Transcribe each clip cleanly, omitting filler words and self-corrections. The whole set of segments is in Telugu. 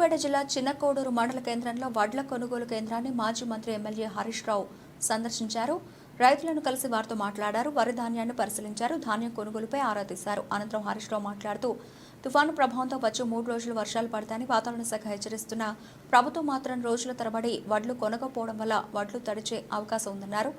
సిద్దిపేట జిల్లా చిన్నకోడూరు మండల కేంద్రంలో వడ్ల కొనుగోలు కేంద్రాన్ని మాజీ మంత్రి ఎమ్మెల్యే హరీష్ రావు సందర్శించారు. రైతులను కలిసి వారితో మాట్లాడారు. వరి ధాన్యాన్ని పరిశీలించారు. ధాన్యం కొనుగోలుపై ఆరా తీశారు. అనంతరం హరీష్ రావు మాట్లాడుతూ తుఫాను ప్రభావంతో వచ్చే 3 రోజులు వర్షాలు పడతాయని వాతావరణ శాఖ హెచ్చరిస్తున్న ప్రభుత్వం మాత్రం రోజుల తరబడి వడ్లు కొనకపోవడం వల్ల వడ్లు తడిచే అవకాశం ఉందన్నారు.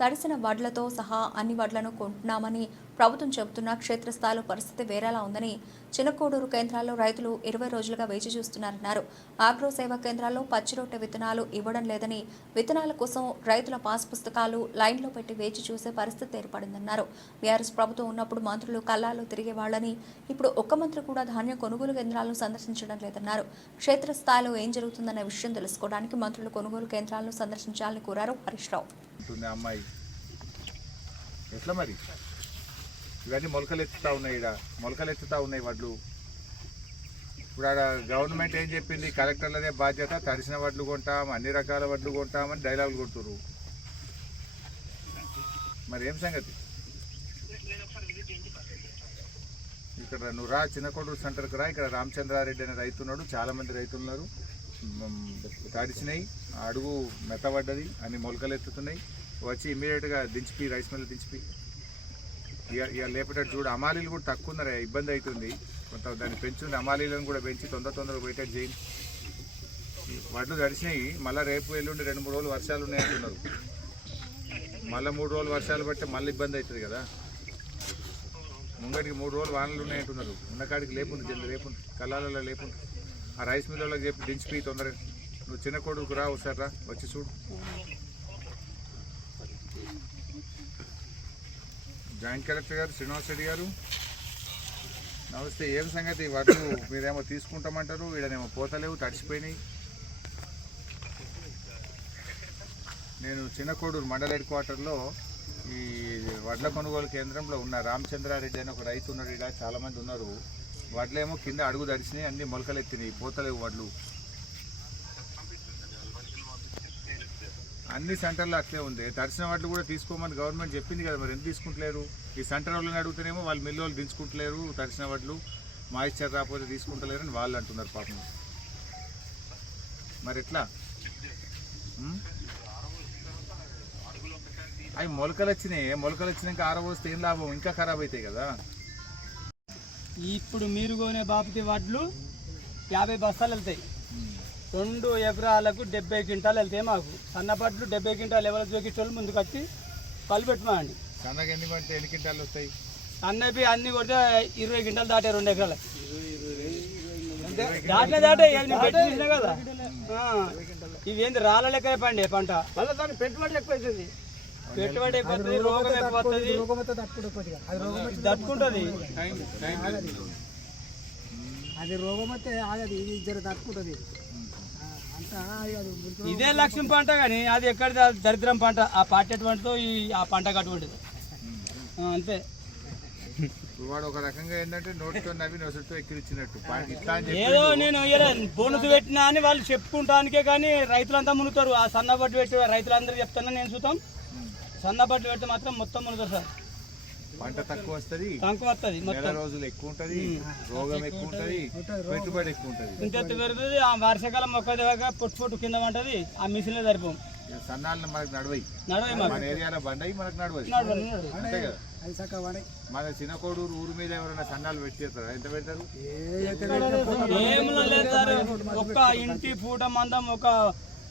తడిసిన వడ్లతో సహా అన్ని వడ్లను కొంటున్నామని ప్రభుత్వం చెబుతున్న క్షేత్రస్థాయిలో పరిస్థితి వేరేలా ఉందని చిన్నకోడూరు కేంద్రాల్లో రైతులు 20 రోజులుగా వేచి చూస్తున్నారన్నారు. ఆగ్రో సేవా కేంద్రాల్లో పచ్చి రొట్టె విత్తనాలు ఇవ్వడం లేదని విత్తనాల కోసం రైతుల పాస్ పుస్తకాలు లైన్లో పెట్టి వేచి చూసే పరిస్థితి ఏర్పడిందన్నారు. బీఆర్ఎస్ ప్రభుత్వం ఉన్నప్పుడు మంత్రులు కల్లాలు తిరిగేవాళ్లని ఇప్పుడు ఒక్క మంత్రి కూడా ధాన్యం కొనుగోలు కేంద్రాలను సందర్శించడం లేదన్నారు. క్షేత్రస్థాయిలో ఏం జరుగుతుందనే విషయం తెలుసుకోవడానికి మంత్రులు కొనుగోలు కేంద్రాలను సందర్శించాలని కోరారు హరీష్ రావు. అమ్మాయి ఎట్లా మరి ఇవన్నీ మొలకలు ఎత్తుతా ఉన్నాయి, మొలకలు ఎత్తుతా ఉన్నాయి వడ్లు. ఇప్పుడు ఆడ గవర్నమెంట్ ఏం చెప్పింది, కలెక్టర్లదే బాధ్యత, తడిసిన వడ్లు కొంటాం, అన్ని రకాల వడ్లు కొంటామని డైలాగులు కొడుతున్నారు. మరి ఏం సంగతి? ఇక్కడ నువ్వు రా, చిన్నకోడూరు సెంటర్కి రా. ఇక్కడ రామచంద్రారెడ్డి అనే రైతు ఉన్నాడు, చాలామంది రైతులు ఉన్నారు. తడిచినాయి, అడుగు మెత్తబడ్డది, అన్ని మొలకలు ఎత్తుతున్నాయి. వచ్చి ఇమీడియట్గా దించిపి, రైస్ మిల్ దించిపి. ఇక లేపేటట్టు చూడు. అమాలీలు కూడా తక్కువ ఉన్నారు, ఇబ్బంది అవుతుంది కొంత. దాన్ని పెంచుంది, అమాలీలను కూడా పెంచి తొందరగా పోయేటట్టు చేయండి. వడ్లు తడిచినాయి. మళ్ళీ రేపు ఎల్లుండి 2-3 రోజులు వర్షాలు ఉన్నాయంటున్నారు. మళ్ళీ 3 రోజులు వర్షాలు పడితే మళ్ళీ ఇబ్బంది అవుతుంది కదా. ముంగటికి 3 రోజులు వానలు ఉన్నాయంటున్నారు. ఉన్నకాడికి లేపుంది, జల్ది లేపుంది, కళ్ళాలలో లేపుంది. ఆ రైస్ మిల్లులకు చెప్పి దించిపోయి తొందరగా. నువ్వు చిన్నకోడుకు రా, ఒకసారి రా, వచ్చి చూడు. జాయింట్ కలెక్టర్ గారు శ్రీనివాస్ రెడ్డి గారు నమస్తే. ఏం సంగతి? వడ్లు మీరేమో తీసుకుంటామంటారు, వీడనేమో పోతలేవు, తడిచిపోయినాయి. నేను చిన్నకోడూరు మండల హెడ్ క్వార్టర్లో ఈ వడ్ల కొనుగోలు కేంద్రంలో ఉన్న రామచంద్రారెడ్డి అని ఒక రైతు ఉన్నాడు. ఇక్కడ చాలామంది ఉన్నారు. వడ్లేమో కింద అడుగు తడిచినాయి, అన్ని మొలకలు ఎత్తినాయి, పోతలేవు వడ్లు. అన్ని సెంటర్లో అట్లే ఉంది. తడిసిన వడ్లు కూడా తీసుకోమని గవర్నమెంట్ చెప్పింది కదా, మరి ఎందుకు తీసుకుంటలేరు? ఈ సెంటర్ వాళ్ళని అడుగుతానేమో వాళ్ళు మిల్లు వాళ్ళు దించుకుంటలేరు, తడిసిన వడ్లు మాయిశ్చర్ రాకపోతే తీసుకుంటలేరు అని వాళ్ళు అంటున్నారు పాపం. మరి ఎట్లా? అవి మొలకలు వచ్చినాయి, మొలకలు వచ్చినాక ఆరబోస్తే ఏం లాభం? ఇంకా ఖరాబ్ అవుతాయి కదా. ఇప్పుడు మీరు కొనే బాపతి వడ్లు 50 బస్తాలు వెళ్తాయి. 2 ఎకరాలకు 70 క్వింటాలు వెళ్తాయి. మాకు సన్నపట్లు 70 క్వింటాలు ఎవరు జోకిచ్చోళ్ళు ముందుకు వచ్చి పళ్ళు పెట్టమండి. సన్నగా ఎన్ని క్వింటాలు వస్తాయి? సన్నవి అన్ని కొడితే 20 క్వింటాలు దాటే 2 ఎకరాలు దాటే పెట్టిన కదా. ఇవేంది రాళ్ళ లెక్క అయిపోయింది పంట. పెట్టుబడి ఎక్కువ అవుతుంది, పెట్టుబడి అయిపోతుంది, రోగం అయిపోతుంది, దట్టుకుంటుంది. అది రోగం అయితే ఆగది, ఇది జర తట్టుకుంటుంది. ఇదే లక్ష్యం పంట, కానీ అది ఎక్కడ దరిద్రం పంట. ఆ పాట ఎటువంటిదో ఆ పంటకు అటువంటిది అంతే. వాడు ఒక రకంగా ఏంటంటే నోటితో నవ్వి నొసటితో ఎక్కిరిచ్చినట్టు. ఏదో నేను బోనస్ పెట్టినా అని వాళ్ళు చెప్పుకుంటానికే, కానీ రైతులంతా మునుగుతారు. ఆ సన్నబట్టు పెట్టి రైతులందరూ చెప్తాను నేను చూద్దాం. సన్నబట్టు పెడితే మాత్రం మొత్తం మునుగుతారు సార్. పంట తక్కువ వస్తుంది, మొత్తం రోజులు ఎక్కువ ఉంటది, రోగం ఎక్కువ ఉంటది, పెట్టుబడి ఎక్కువ ఉంటది, ఇంత పెరుగుతుంది. ఆ వర్షాకాలం మొక్క పొట్టు కింద ఉంటది. ఆ మిషన్లే సరిపోం. సన్నాలను మనకు నడవయి, మన ఏరియాలో బండయి మనకు నడవదు అంతే కదా. మన చిన్నకోడూరు ఊరు మీద ఎవరైనా సన్నాలు పెట్టేస్తారు, ఎంత పెడతారు? ఏం లేదు, ఒక్క ఇంటి పూట మందం ఒక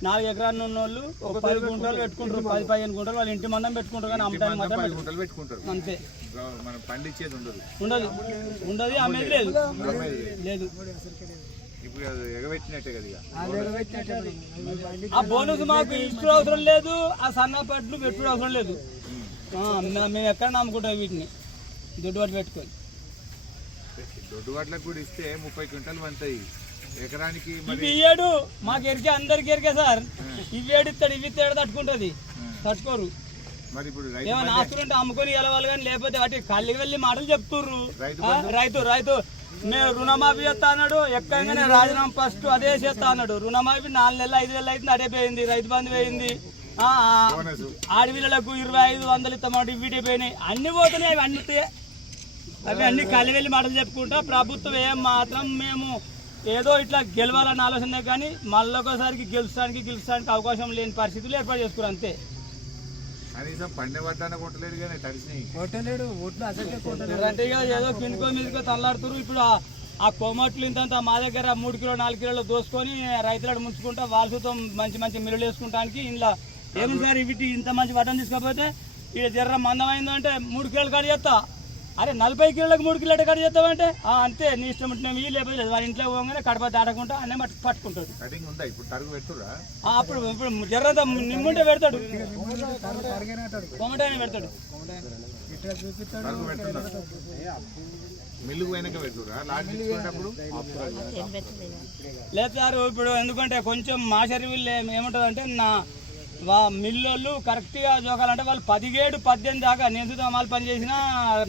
4 ఎకరాలు ఉన్న వాళ్ళు ఒక 10 గుంటలు పెట్టుకుంటారు, 10-15 గుంటలు వాళ్ళ ఇంటి మందం పెట్టుకుంటారు. కానీ అమ్మటానికి మాత్రం 10 గుంటలు పెట్టుకుంటారు అంతే. మనం పండించేది ఉండదు, అమ్మేది లేదు. ఇప్పుడు ఎగబెట్టినట్టే కదా. ఆ బోనస్ మాకు ఇష్టం అవసరం లేదు, ఆ సన్నపట్లు పెట్టుడు అవసరం లేదు. మేము ఎక్కడ నమ్ముకుంటాం వీటిని దొడ్డుబాటు పెట్టుకొని. దొడ్డుబాట్లకు కూడా ఇస్తే 30 క్వింటాలు పంతాయి ఎకరానికి. ఇవి ఇయ్యాడు మాకు ఎరికే, అందరికి ఎరికే సార్. ఇవి ఏడిస్తాడు, ఇవి ఇస్తాడు, తట్టుకుంటుంది, తట్టుకోరు. మరి ఇప్పుడు ఏమైనా ఆస్తులు ఉంటే అమ్ముకొని వెళ్ళవాలి, కానీ లేకపోతే వాటి కళ్ళకి వెళ్ళి మాటలు చెప్తుర్రు. రైతు మేము రుణమాఫీ చేస్తా అన్నాడు, ఎక్కగానే రాజీనామా ఫస్ట్ అదే చేస్తా అన్నాడు. రుణమాఫీ 4 నెలలు 5 నెలలు అయితే అదే పోయింది. రైతు బంధు పోయింది, ఆడపిల్లలకు 2500 ఇస్తామంటే ఇవి పోయినాయి. అన్ని పోతున్నాయి, అవి అన్ని కళ్ళి వెళ్ళి మాటలు చెప్పుకుంటా. ప్రభుత్వం ఏం మాత్రం మేము ఏదో ఇట్లా గెలవాలన్న ఆలోచన కానీ మళ్ళొకసారికి గెలుస్తానికి అవకాశం లేని పరిస్థితులు ఏర్పాటు చేసుకున్నారు అంతే. కనీసం పండే పడ్డానే కొట్టలేడు కానీ తడిసినాయి కొట్టలేడు ఒట్లు అసలు కొట్టలేడు అంటే ఇక ఏదో కిందికో మీదకో తల్లాడుతున్నారు. ఇప్పుడు ఆ కొమ్మట్లు ఇంత మా దగ్గర 3 కిలో 4 కిలోలు దోసుకొని రైతులను ముంచుకుంటా వాళ్ళతో మంచి మంచి మిల్లులు వేసుకుంటానికి ఇంట్లో ఏమి సార్ వీటి ఇంత మంచి వడ్డం తీసుకోకపోతే ఇక్కడ జర్ర మందమైందంటే 3 కిలోలు కట్ చేస్తా. అరే 40 కిలోలకు 3 కిలోలు కట్ చేస్తామంటే అంతే నీ ఇష్టం ఉంటున్నావు ఇవి లేకపోతే లేదు. వాళ్ళ ఇంట్లో పోగానే కడప దాటకుండా అన్నీ పట్టుకుంటాడు. కటింగ్ ఉందా ఇప్పుడు తరుగు పెడుతురా? అప్పుడు జర్రంతా నిమ్ముంటే పెడతాడు, కొమ్మటానే పెడతాడు. తరుగు పెడుతున్నారు మిల్లుకు వెనక పెడుతురా? లాడ్ తీసుకునేటప్పుడు లేదు సార్. ఇప్పుడు ఎందుకంటే కొంచెం మాషరి వీళ్ళు ఏముంటుంది అంటే మిల్లుళ్ళు కరెక్ట్గా జోకాలంటే వాళ్ళు 17-18 దాకా నేను అమలు పనిచేసిన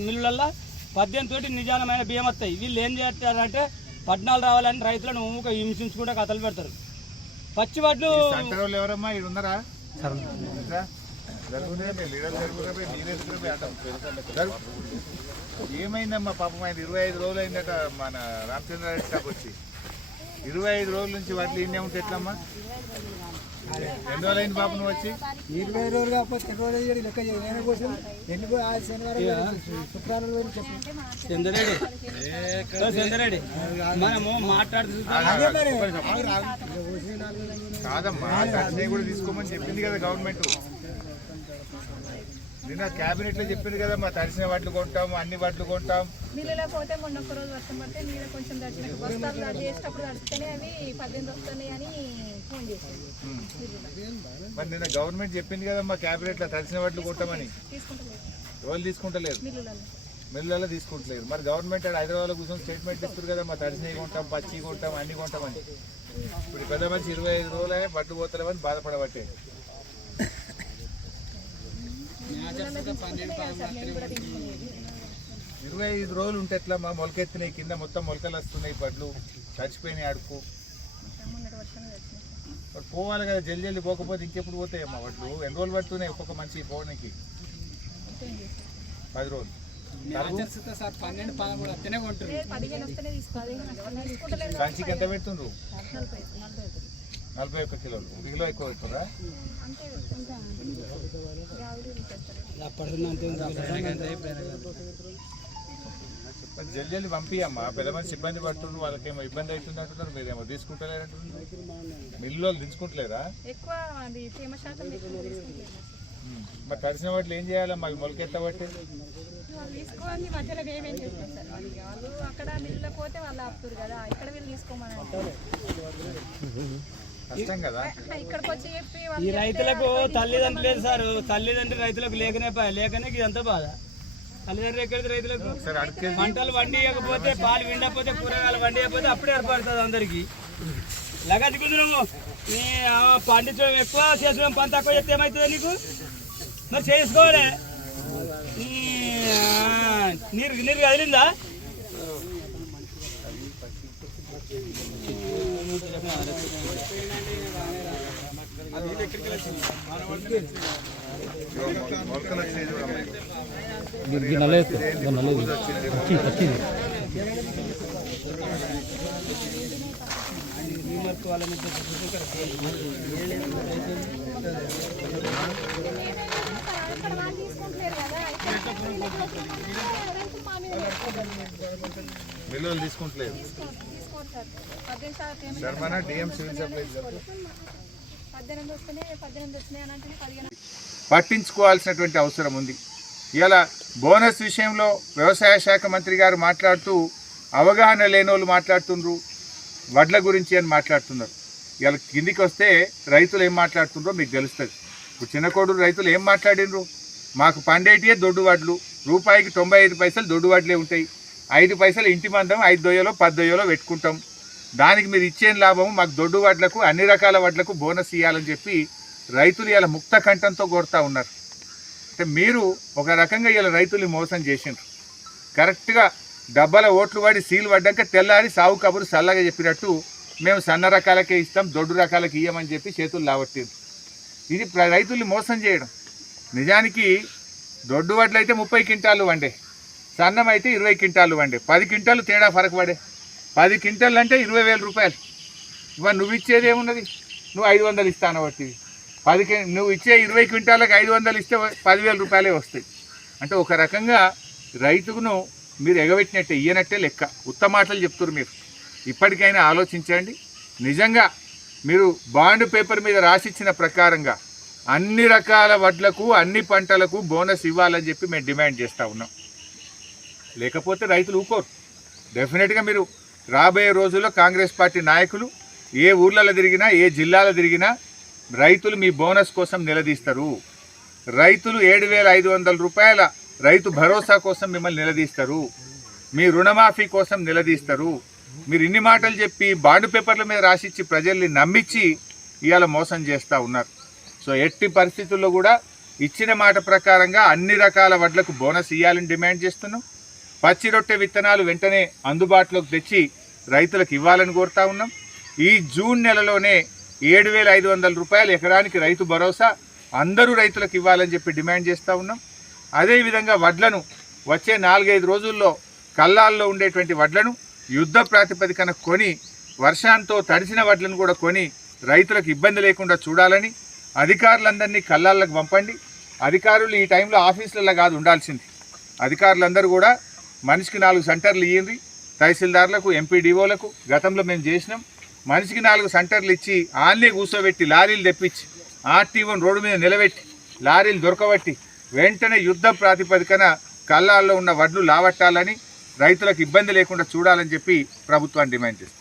మిల్లులల్లో 18 తోటి నిజానమైన బియ్యం వస్తాయి. వీళ్ళు ఏం చేస్తారంటే 14 రావాలని రైతులను ఊక హింసించుకుంటే కథలు పెడతారు. పచ్చి వడ్లు ఎవరమ్మా ఇక్కడ ఉన్నారా? ఏమైందమ్మా పాపం ఆయన 25 రోజులు అయిందట మన రామచంద్రారెడ్డి స్టాప్ వచ్చి. 25 రోజుల నుంచి వాటిలో ఇన్నే ఉంటే ఎట్లమ్మా? ఎన్ని రోజులు అయింది పాప నువ్వు వచ్చి? 20 రోజులు కాకపోతే 2 రోజులు లెక్క చేయడం కోసం శనివారం శుక్రవారం చంద్రెడ్డి మనము కాదమ్మా అన్నీ కూడా తీసుకోమని చెప్పింది కదా గవర్నమెంట్. నిన్న క్యాబినెట్ లో చెప్పింది కదమ్మా తడిసిన వాటిలు కొంటాం అన్ని వాటిలు కొంటాం. నీళ్ళలో పోతే మొన్న ఒక రోజు వర్షం పడితే నీళ్ళు కొంచెం తడిచిన బస్తాలు చేసేటప్పుడు తడిస్తేనే అవి 18 వస్తున్నాయి అని ఫోన్ చేశారు. మరి నిన్న గవర్నమెంట్ చెప్పింది కదమ్మా క్యాబినెట్ లో తడిసిన వాటిలు కొంటామని. ఎవరు తీసుకుంటలేరు? మిల్లులలో తీసుకుంటలేరు. మరి గవర్నమెంట్ హైదరాబాద్ లో కూర్చొని స్టేట్మెంట్ ఇస్తారు కదమ్మా తడిసినవి కొంటాం పచ్చి కొంటాం అన్ని కొంటామని. ఇప్పుడు పెద్ద మనిషి 25 రోజులే బడ్డు పోతలేమని బాధపడబట్టే. 25 రోజులు ఉంటే ఎట్లా మా మొలకెత్తినాయి కింద మొత్తం మొలకలు వస్తున్నాయి బడ్లు చచ్చిపోయినాయి అడుపు. పోవాలి కదా జల్ది పోకపోతే ఇంకెప్పుడు పోతాయమ్మా వడ్లు? ఎన్ని రోజులు పడుతున్నాయి ఒక్కొక్క మనిషి పోవడానికి? 10 రోజులు. సంచికి ఎంత పెడుతుండ్రు? 41 కిలోలు. 1 కిలో ఎక్కువ పెడుతుండ్రా? జల్ది పంపియమ్మా. పెద్ద మనిషి ఇబ్బంది పడుతుండ్రు, వాళ్ళకేమో ఇబ్బంది అవుతుంది అంటున్నారు, మీరేమో తీసుకుంటలేరంటున్నారు. మిల్లు తీసుకుంటలేదా? మరి తడిసిన వాటిలో ఏం చేయాలమ్మా? అవి మొలకెత్తబట్టి తీసుకోవాలి మధ్యలో మేమేం చేస్తాం సార్? వాళ్ళు అక్కడ మిల్లు పోతే వాళ్ళు ఆపుతారు కదా, ఇక్కడ వీళ్ళు తీసుకోమని కష్టం కదా. ఇక్కడికి వచ్చి చెప్పి ఈ రైతులకు తల్లిదండ్రులు లేదు సార్. తల్లిదండ్రులు రైతులకు లేకనే ఇదంతా బాధ. తల్లిదండ్రులు ఎక్కడికి రైతులకు పంటలు వండియకపోతే పాలు విండకపోతే కూరగాయలు వండియకపోతే అప్పుడే ఏర్పడుతుంది అందరికి. లగట్టుకుంటున్నాము పండించడం ఎక్కువ చేసుకోవడం పని తక్కువ చెప్తే ఏమవుతుంది నీకు? మరి చేసుకోలే నీరు కదిలిందా? మిల్లులు తీసుకుంటలేదు. శర్మనా డిఎం సివిల్ సప్లై పట్టించుకోవాల్సినటువంటి అవసరం ఉంది. ఇలా బోనస్ విషయంలో వ్యవసాయ శాఖ మంత్రి గారు మాట్లాడుతూ అవగాహన లేని వాళ్ళు మాట్లాడుతుండ్రు, వడ్ల గురించి అని మాట్లాడుతున్నారు. ఇలా కిందికి వస్తే రైతులు ఏం మాట్లాడుతుండ్రో మీకు తెలుస్తుంది. ఇప్పుడు చిన్నకోడూరు రైతులు ఏం మాట్లాడినరు? మాకు పండేటియే దొడ్డు వడ్లు, రూపాయికి 95 పైసలు దొడ్డు వడ్లే ఉంటాయి, 5 పైసలు ఇంటి మందం 5 దొయ్యలో 10 దొయ్యలో పెట్టుకుంటాం, దానికి మీరు ఇచ్చే లాభము మాకు దొడ్డు వడ్లకు అన్ని రకాల వడ్లకు బోనస్ ఇవ్వాలని చెప్పి రైతులు ఇలా ముక్త కంఠంతో కోరుతూ ఉన్నారు. అంటే మీరు ఒక రకంగా ఇలా రైతుల్ని మోసం చేసిండ్రు. కరెక్ట్గా డబ్బాల ఓట్లు పడి సీలు పడ్డాక తెల్లారి సాగు కబురు చల్లగా చెప్పినట్టు మేము సన్న రకాలకే ఇస్తాం దొడ్డు రకాలకి ఇయ్యమని చెప్పి చేతులు లావట్టిండ్రు. ఇది రైతుల్ని మోసం చేయడం. నిజానికి దొడ్డు వడ్లు అయితే 30 క్వింటాలు వండే, సన్నం అయితే 20 క్వింటాలు వండే, 10 క్వింటాలు తేడా ఫరక పడే. 10 క్వింటల్ అంటే 20,000 రూపాయలు. ఇవాళ నువ్వు ఇచ్చేది ఏమున్నది? నువ్వు 500 ఇస్తాను బట్టి నువ్వు ఇచ్చే 20 క్వింటాలకు 500 ఇస్తే 10,000 రూపాయలే వస్తాయి. అంటే ఒక రకంగా రైతుకును మీరు ఎగబెట్టినట్టే, ఇయ్యనట్టే లెక్క. ఉత్తమ మాటలు చెప్తున్నారు మీరు. ఇప్పటికైనా ఆలోచించండి. నిజంగా మీరు బాండ్ పేపర్ మీద రాసిచ్చిన ప్రకారంగా అన్ని రకాల వడ్లకు అన్ని పంటలకు బోనస్ ఇవ్వాలని చెప్పి మేము డిమాండ్ చేస్తూ ఉన్నాం. లేకపోతే రైతులు ఊకోరు. డెఫినెట్గా మీరు రాబోయే రోజుల్లో కాంగ్రెస్ పార్టీ నాయకులు ఏ ఊర్లలో తిరిగినా ఏ జిల్లాలో తిరిగినా రైతులు మీ బోనస్ కోసం నిలదీస్తారు. రైతులు 7,500 రూపాయల రైతు భరోసా కోసం మిమ్మల్ని నిలదీస్తారు. మీ రుణమాఫీ కోసం నిలదీస్తారు. మీరు ఇన్ని మాటలు చెప్పి బాండ్ పేపర్ల మీద రాసిచ్చి ప్రజల్ని నమ్మించి ఇవాళ మోసం చేస్తూ ఉన్నారు. సో ఎట్టి పరిస్థితుల్లో కూడా ఇచ్చిన మాట ప్రకారంగా అన్ని రకాల వడ్లకు బోనస్ ఇవ్వాలని డిమాండ్ చేస్తున్నాం. పచ్చి రొట్టె విత్తనాలు వెంటనే అందుబాటులోకి తెచ్చి రైతులకు ఇవ్వాలని కోరుతా ఉన్నాం. ఈ జూన్ నెలలోనే 7,500 రూపాయలు ఎకరానికి రైతు భరోసా అందరూ రైతులకు ఇవ్వాలని చెప్పి డిమాండ్ చేస్తూ ఉన్నాం. అదేవిధంగా వడ్లను వచ్చే 4-5 రోజుల్లో కల్లాల్లో ఉండేటువంటి వడ్లను యుద్ధ ప్రాతిపదికన కొని వర్షంతో తడిసిన వడ్లను కూడా కొని రైతులకు ఇబ్బంది లేకుండా చూడాలని అధికారులందరినీ కల్లాలకు పంపండి. అధికారులు ఈ టైంలో ఆఫీసులలో కాదు ఉండాల్సింది. అధికారులందరూ కూడా మనిషికి 4 సెంటర్లు ఇయ్యండి. తహసీల్దార్లకు ఎంపీడీఓలకు గతంలో మేము చేసినాం. మనిషికి 4 సెంటర్లు ఇచ్చి ఆన్లే కూర్చోబెట్టి లారీలు తెప్పించి ఆర్టీఓని రోడ్డు మీద నిలబెట్టి లారీలు దొరకబట్టి వెంటనే యుద్ధ ప్రాతిపదికన కల్లాల్లో ఉన్న వడ్లు లావట్టాలని రైతులకు ఇబ్బంది లేకుండా చూడాలని చెప్పి ప్రభుత్వాన్ని డిమాండ్ చేస్తాం.